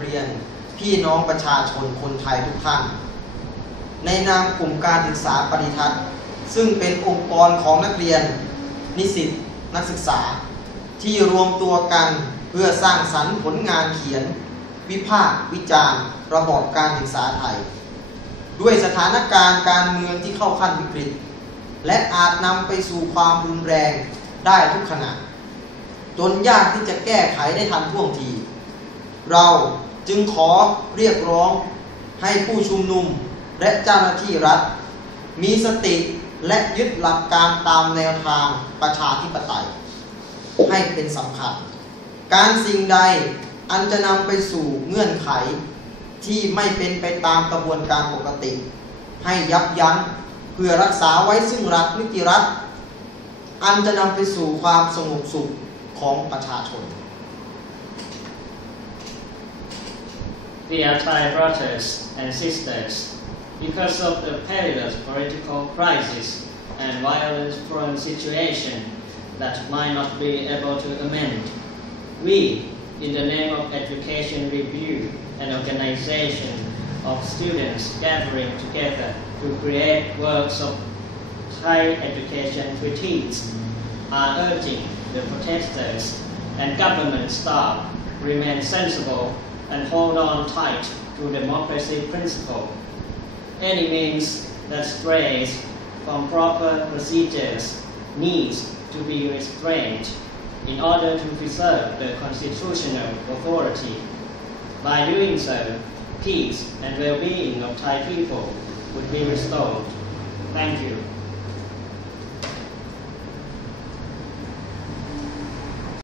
เรียนพี่น้องประชาชนคนไทยทุกท่าน ในนามกลุ่มการศึกษาปฏิทัศน์ ซึ่งเป็นองค์กรของนักเรียน นิสิตนักศึกษา ที่รวมตัวกันเพื่อสร้างสรรค์ผลงานเขียน วิพากษ์วิจารณ์ ระบอบการศึกษาไทย ด้วยสถานการณ์การเมืองที่เข้าขั้นวิกฤต และอาจนำไปสู่ความรุนแรงได้ทุกขณะจนยากที่จะแก้ไขได้ทันท่วงที เรา จึงขอเรียกร้องให้ผู้ชุมนุมและเจ้าหน้าที่รัฐ มีสติและยึดหลักการตามแนวทางประชาธิปไตย ให้เป็นสำคัญ การสิ่งใดอันจะนำไปสู่เงื่อนไขที่ไม่เป็นไปตามกระบวนการปกติ ให้ยับยั้งเพื่อรักษาไว้ซึ่งรัฐนิติรัฐ อันจะนำไปสู่ความสงบสุขของประชาชน Are Thai brothers and sisters. Because of the perilous political crisis and violence-prone situation that might not be able to amend, we, in the name of Education Review, an organization of students gathering together to create works of Thai education critiques, are urging the protesters and government staff remain sensible and hold on tight to democracy principle. Any means that strays from proper procedures needs to be restrained in order to preserve the constitutional authority. By doing so, peace and well-being of Thai people would be restored. Thank you.